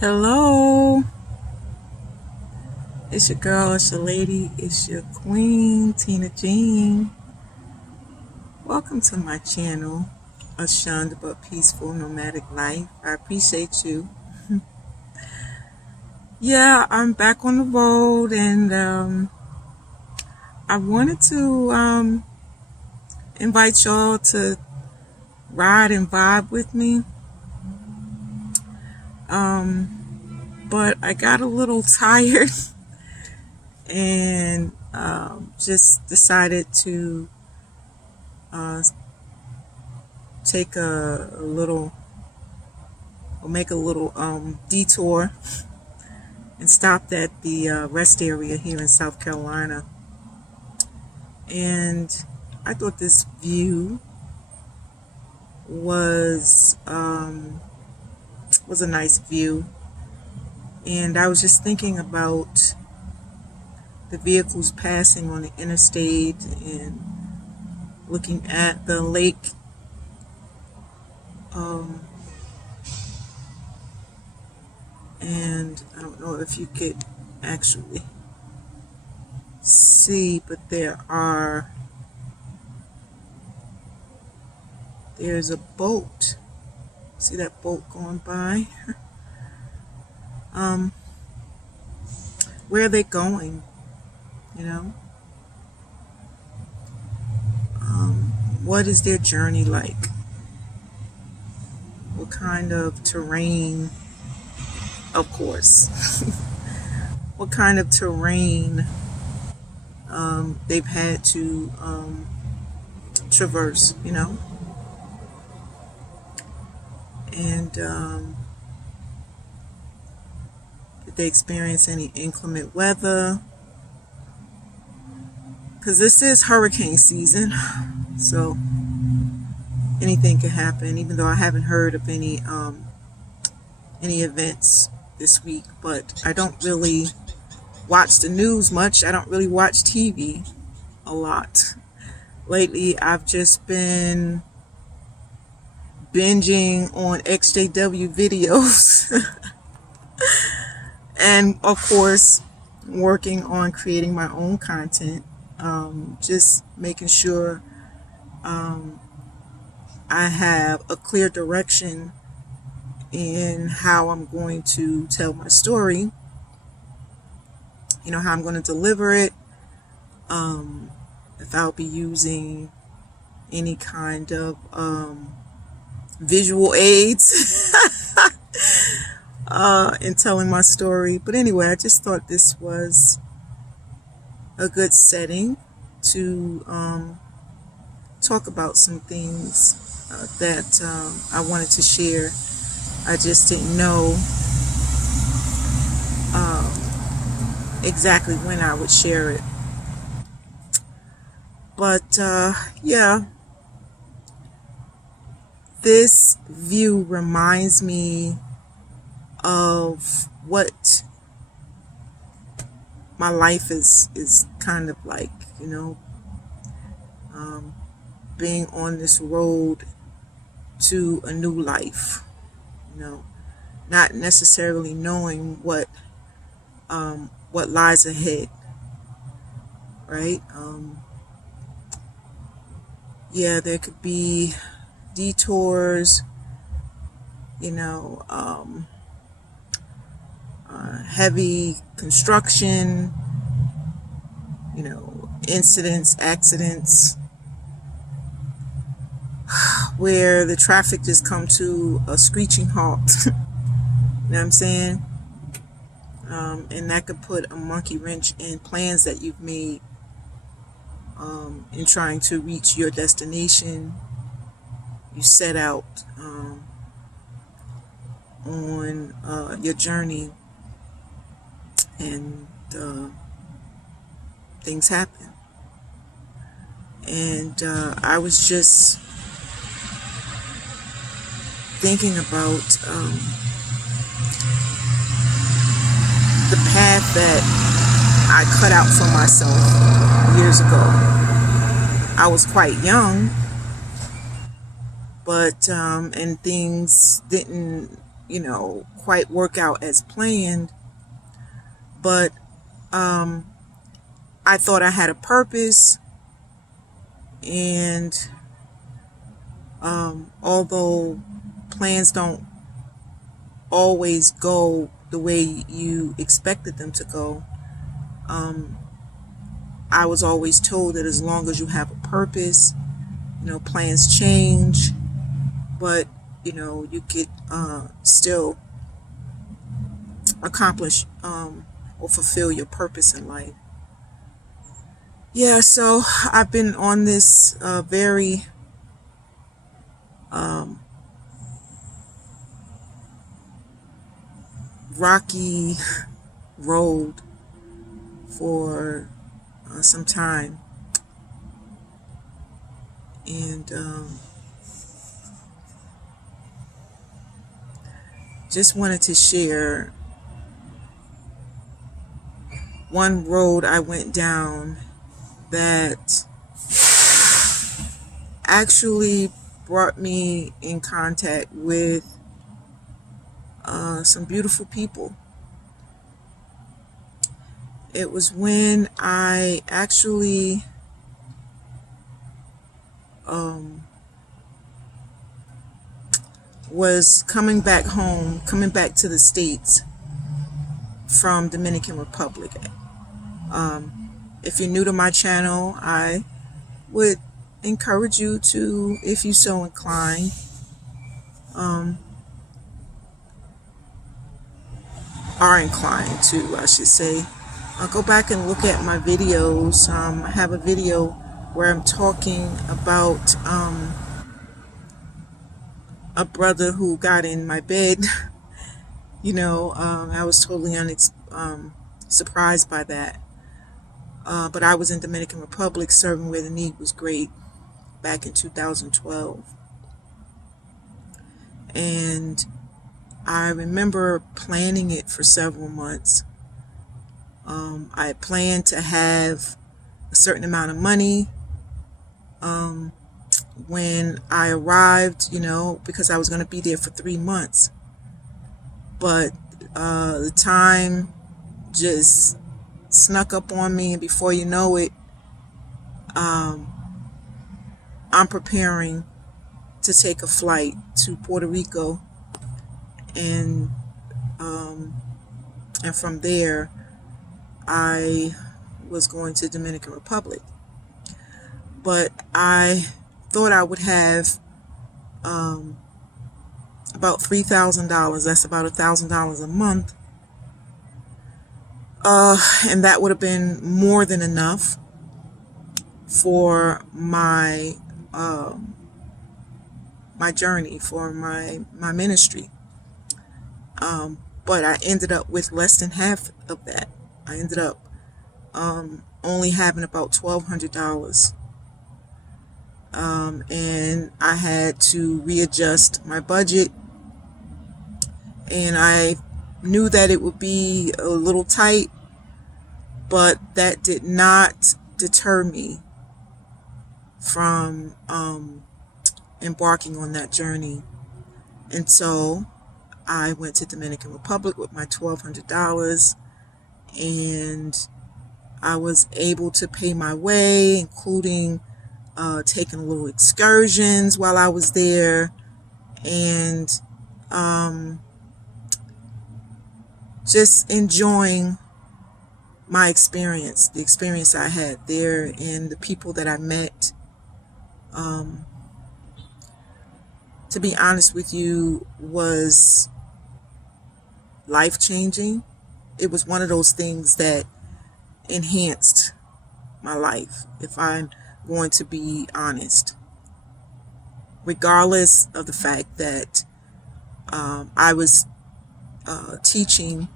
Hello, it's your girl, it's your lady, it's your queen, Tina Jean. Welcome to my channel, A Shunned But Peaceful Nomadic Life. I appreciate you. Yeah, I'm back on the road and I wanted to invite y'all to ride and vibe with me. But I got a little tired and just decided to uh, take a little or make a little detour and stopped at the rest area here in South Carolina. And I thought this view was a nice view. And I was just thinking about the vehicles passing on the interstate and looking at the lake. Um, and I don't know if you could actually see, but there's a boat. See that boat going by? um, where are they going? You know, what is their journey like? What kind of terrain? Of course, what kind of terrain they've had to traverse? You know, and did they experience any inclement weather? Because this is hurricane season, so anything can happen. Even though I haven't heard of any events this week, but I don't really watch the news much. I don't really watch TV a lot. Lately, I've just been binging on XJW videos and of course working on creating my own content, just making sure I have a clear direction in how I'm going to tell my story, you know, how I'm going to deliver it, if I'll be using any kind of visual aids in telling my story. But anyway, I just thought this was a good setting to talk about some things that I wanted to share. I just didn't know exactly when I would share it. But yeah, this view reminds me of what my life is kind of like, you know, being on this road to a new life, you know, not necessarily knowing what lies ahead, right? Yeah, there could be detours, you know, heavy construction, you know, incidents, accidents, where the traffic just come to a screeching halt. You know what I'm saying? And that could put a monkey wrench in plans that you've made in trying to reach your destination. You set out on your journey, and things happen. And I was just thinking about the path that I cut out for myself years ago. I was quite young, but and things didn't quite work out as planned. But I thought I had a purpose, and although plans don't always go the way you expected them to go, I was always told that as long as you have a purpose, plans change, but you could still accomplish or fulfill your purpose in life. Yeah, so I've been on this very rocky road for some time, and just wanted to share one road I went down that actually brought me in contact with some beautiful people. It was when I actually was coming back home, coming back to the States from Dominican Republic. If you're new to my channel, I would encourage you to, if you so inclined, are inclined to, I should say, go back and look at my videos. I have a video where I'm talking about a brother who got in my bed. I was totally surprised by that. But I was in Dominican Republic serving where the need was great back in 2012. And I remember planning it for several months. I planned to have a certain amount of money when I arrived, because I was going to be there for 3 months. But the time just snuck up on me, and before you know it, I'm preparing to take a flight to Puerto Rico, and from there I was going to Dominican Republic. But I thought I would have about $3,000. That's about $1,000 a month. And that would have been more than enough for my my journey, for my ministry. But I ended up with less than half of that. I ended up only having about $1,200. And I had to readjust my budget, and I knew that it would be a little tight, but that did not deter me from embarking on that journey. And so I went to Dominican Republic with my $1,200, and I was able to pay my way, including taking little excursions while I was there, and just enjoying my experience, the experience I had there, and the people that I met. To be honest with you, was life-changing. It was one of those things that enhanced my life, if I'm going to be honest. Regardless of the fact that I was teaching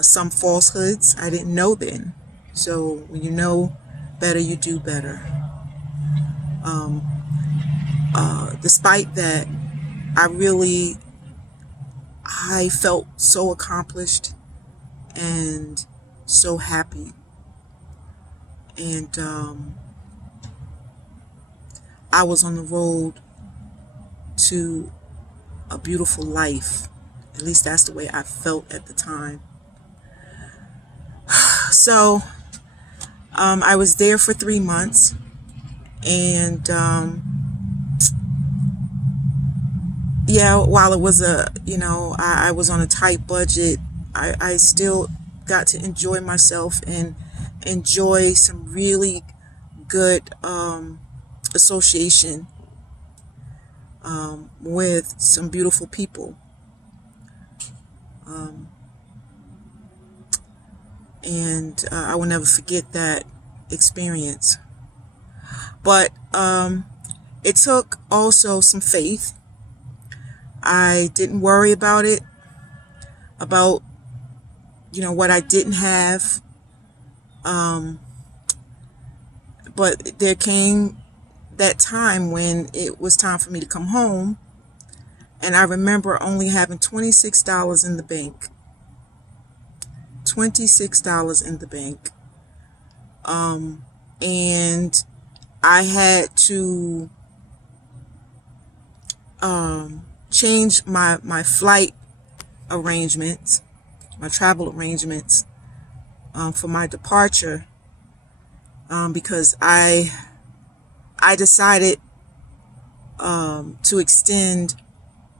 some falsehoods I didn't know then. So when you know better, you do better. Despite that, I felt so accomplished and so happy. And I was on the road to a beautiful life. At least that's the way I felt at the time. So I was there for 3 months, and yeah, while it was I was on a tight budget, I still got to enjoy myself and enjoy some really good association with some beautiful people. And I will never forget that experience. But it took also some faith. I didn't worry about it, about what I didn't have. But there came that time when it was time for me to come home, and I remember only having $26 in the bank. $26 in the bank. And I had to change my flight arrangements, my travel arrangements for my departure, because I decided to extend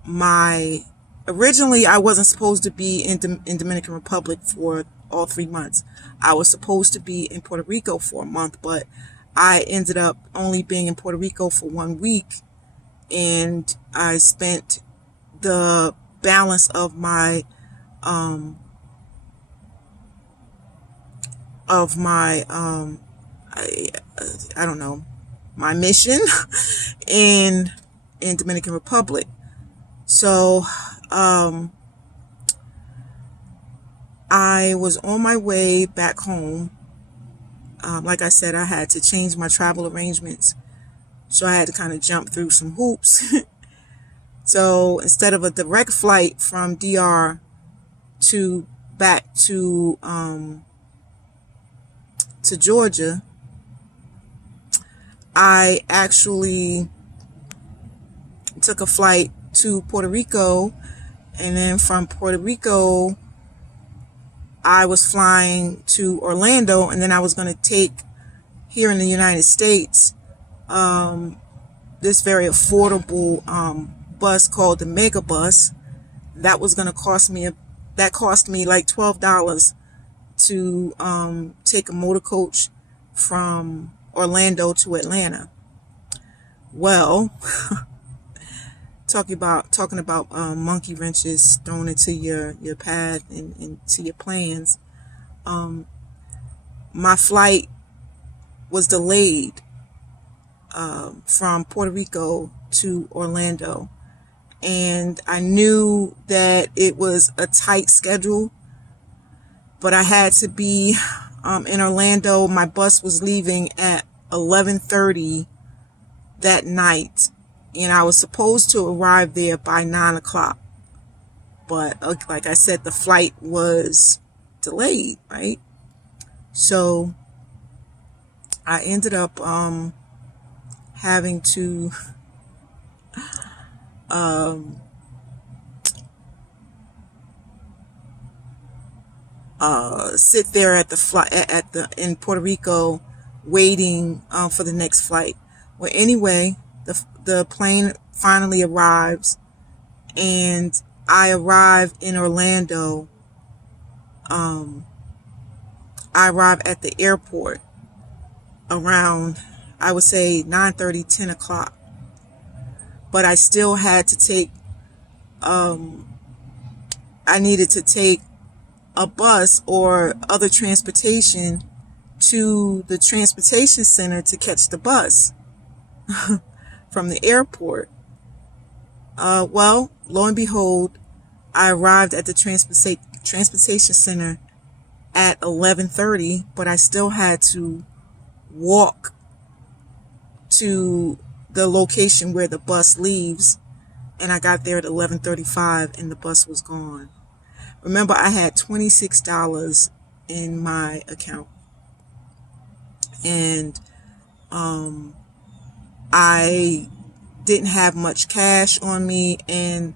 my. Originally, I wasn't supposed to be in Dominican Republic for all 3 months. I was supposed to be in Puerto Rico for a month, but I ended up only being in Puerto Rico for 1 week, and I spent the balance of my I don't know, my mission in Dominican Republic. So I was on my way back home. Like I said, I had to change my travel arrangements, so I had to kind of jump through some hoops. So instead of a direct flight from DR to back to Georgia, I actually took a flight to Puerto Rico, and then from Puerto Rico I was flying to Orlando, and then I was going to take, here in the United States, this very affordable bus called the Mega Bus. That was going to cost me like $12 to take a motor coach from Orlando to Atlanta. Well, talking about monkey wrenches thrown into your path and into your plans. My flight was delayed from Puerto Rico to Orlando, and I knew that it was a tight schedule, but I had to be in Orlando. My bus was leaving at 11:30 that night, and I was supposed to arrive there by 9 o'clock. But like I said, the flight was delayed, right? So I ended up having to sit there at in Puerto Rico, waiting for the next flight. Well, anyway, the plane finally arrives, and I arrived in Orlando. I arrived at the airport around, I would say, 9:30, 10 o'clock. But I still had to take, I needed to take a bus or other transportation to the transportation center to catch the bus from the airport. Well, lo and behold, I arrived at the transportation center at 11:30, but I still had to walk to the location where the bus leaves, and I got there at 11:35 and the bus was gone. Remember, I had $26 in my account, and I didn't have much cash on me, and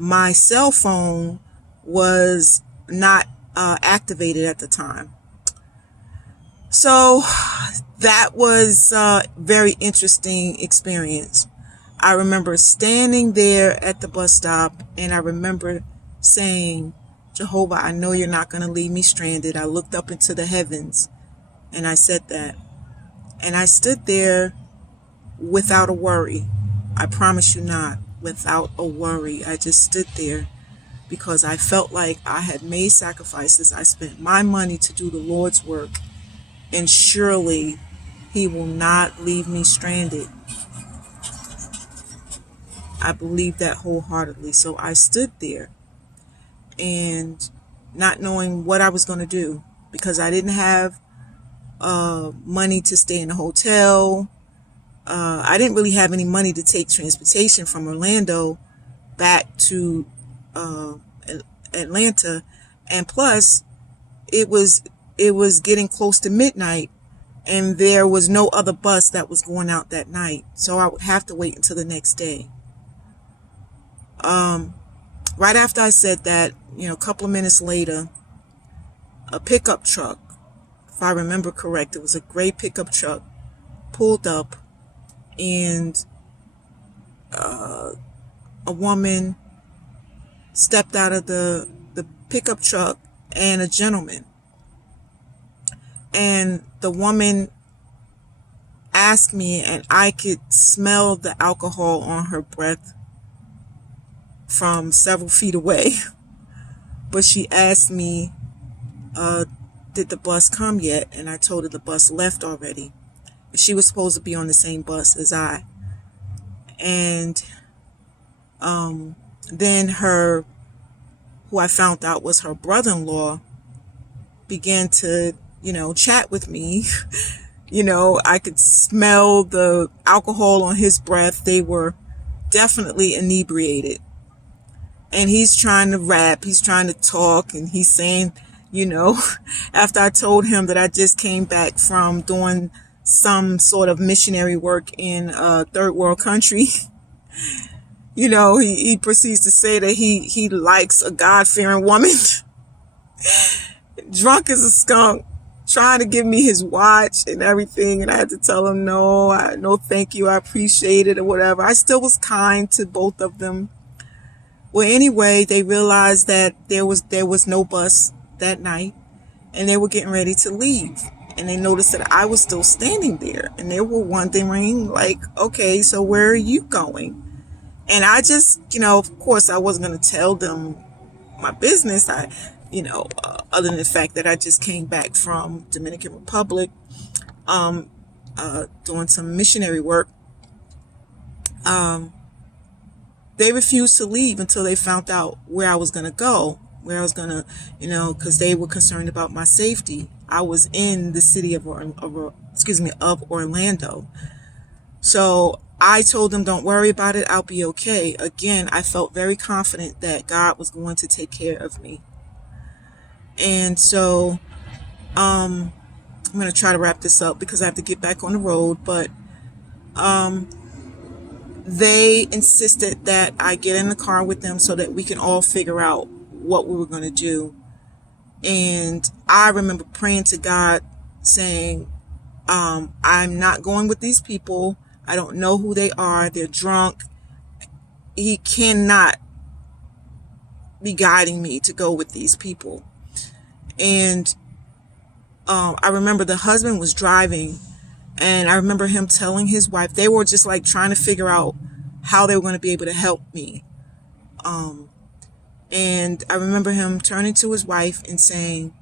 my cell phone was not activated at the time. So that was a very interesting experience. I remember standing there at the bus stop, and I remember saying, Jehovah, I know you're not going to leave me stranded. I looked up into the heavens and I said that. And I stood there without a worry. I promise you not, without a worry. I just stood there because I felt like I had made sacrifices. I spent my money to do the Lord's work, and surely He will not leave me stranded. I believe that wholeheartedly. So I stood there and not knowing what I was going to do, because I didn't have money to stay in a hotel. I didn't really have any money to take transportation from Orlando back to Atlanta, and plus it was getting close to midnight, and there was no other bus that was going out that night, so I would have to wait until the next day. Right after I said that, a couple of minutes later, a pickup truck, if I remember correct, it was a gray pickup truck, pulled up, and a woman stepped out of the pickup truck, and a gentleman. And the woman asked me, and I could smell the alcohol on her breath from several feet away. But she asked me, did the bus come yet? And I told her the bus left already. She was supposed to be on the same bus as I. And then who I found out was her brother-in-law, began to, chat with me. I could smell the alcohol on his breath. They were definitely inebriated. And he's trying to rap, he's trying to talk, and he's saying, after I told him that I just came back from doing some sort of missionary work in a third world country, he proceeds to say that he likes a God-fearing woman, drunk as a skunk, trying to give me his watch and everything. And I had to tell him, no, thank you, I appreciate it, or whatever. I still was kind to both of them. Well, anyway, they realized that there was no bus that night, and they were getting ready to leave. And they noticed that I was still standing there, and they were wondering, like, okay, so where are you going? And I just, of course, I wasn't going to tell them my business. Other than the fact that I just came back from Dominican Republic, doing some missionary work. They refused to leave until they found out where I was going to go, because they were concerned about my safety. I was in the city of Orlando. So I told them, don't worry about it, I'll be okay. Again, I felt very confident that God was going to take care of me. And so I'm going to try to wrap this up because I have to get back on the road, but they insisted that I get in the car with them so that we can all figure out what we were going to do. And I remember praying to God saying, I'm not going with these people. I don't know who they are. They're drunk. He cannot be guiding me to go with these people. And I remember the husband was driving, and I remember him telling his wife, they were just like trying to figure out how they were going to be able to help me. And I remember him turning to his wife and saying,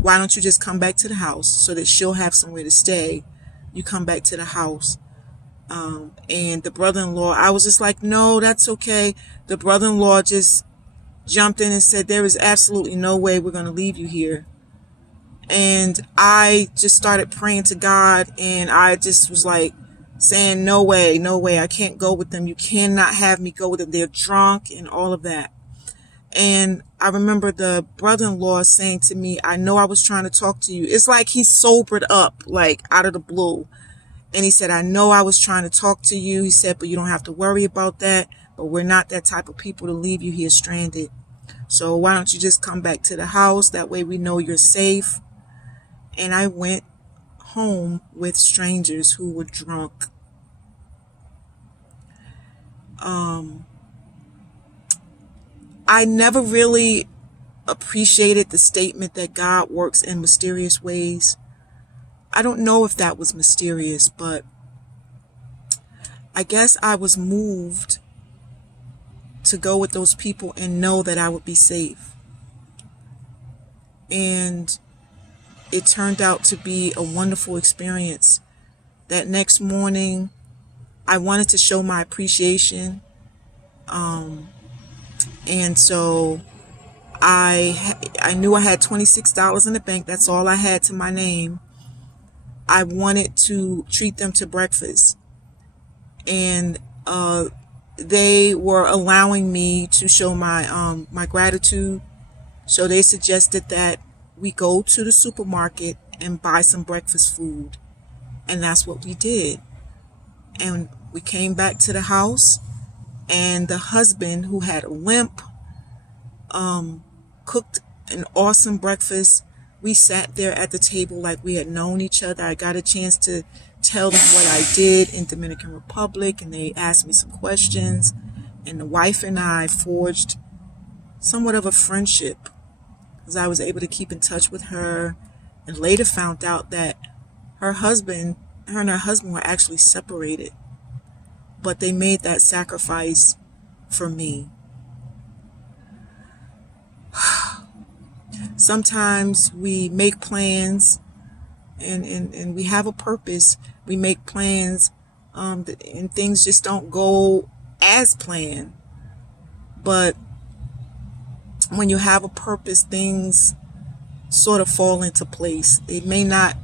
why don't you just come back to the house so that she'll have somewhere to stay? You come back to the house. And the brother-in-law, I was just like, no, that's okay. The brother-in-law just jumped in and said, there is absolutely no way we're going to leave you here. And I just started praying to God, and I just was like saying, no way, I can't go with them. You cannot have me go with them. They're drunk and all of that. And I remember the brother-in-law saying to me, I know I was trying to talk to you. It's like he sobered up, like out of the blue. And he said, I know I was trying to talk to you. He said, but you don't have to worry about that. but we're not that type of people to leave you here stranded. So why don't you just come back to the house? That way we know you're safe. And I went home with strangers who were drunk. I never really appreciated the statement that God works in mysterious ways. I don't know if that was mysterious, but I guess I was moved to go with those people and know that I would be safe. And it turned out to be a wonderful experience. That next morning, I wanted to show my appreciation. And so I knew I had $26 in the bank. That's all I had to my name. I wanted to treat them to breakfast. And they were allowing me to show my gratitude. So they suggested that we go to the supermarket and buy some breakfast food. And that's what we did. And we came back to the house, and the husband, who had a limp, cooked an awesome breakfast. We sat there at the table like we had known each other. I got a chance to tell them what I did in Dominican Republic, and they asked me some questions. And the wife and I forged somewhat of a friendship, because I was able to keep in touch with her, and later found out that her and her husband were actually separated, but they made that sacrifice for me. Sometimes we make plans and we have a purpose. We make plans and things just don't go as planned. But when you have a purpose, things sort of fall into place. It may not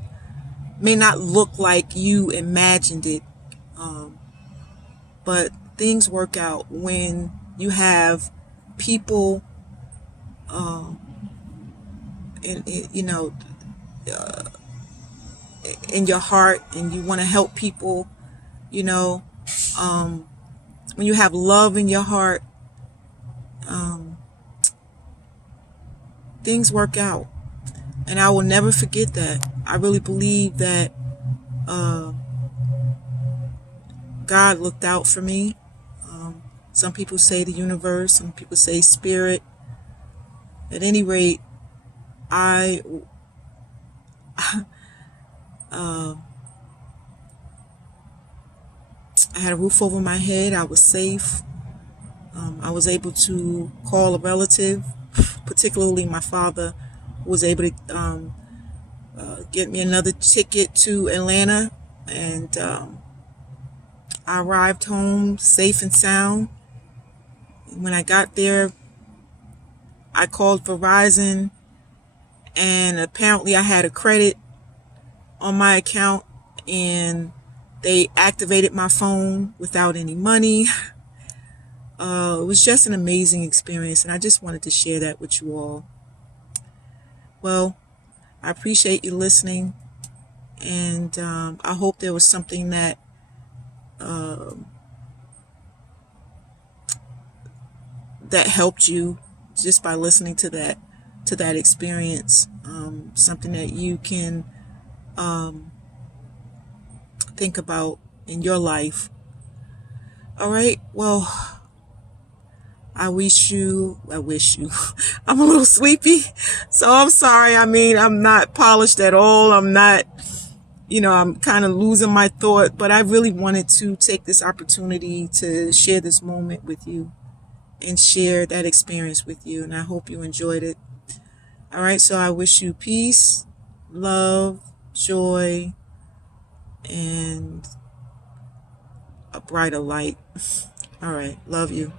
look like you imagined it, but things work out when you have people in your heart, and you want to help people. When you have love in your heart, things work out. And I will never forget that. I really believe that God looked out for me. Some people say the universe, some people say spirit. At any rate, I had a roof over my head. I was safe. I was able to call a relative, particularly my father, who was able to get me another ticket to Atlanta. And I arrived home safe and sound. When I got there, I called Verizon, and apparently I had a credit on my account, and they activated my phone without any money. It was just an amazing experience, and I just wanted to share that with you all. Well, I appreciate you listening, and I hope there was something that that helped you just by listening to that experience. Something that you can think about in your life. All right. Well, I wish you. I'm a little sleepy, so I'm sorry. I mean, I'm not polished at all. I'm not, I'm kind of losing my thought, but I really wanted to take this opportunity to share this moment with you and share that experience with you. And I hope you enjoyed it. All right. So I wish you peace, love, joy, and a brighter light. All right. Love you.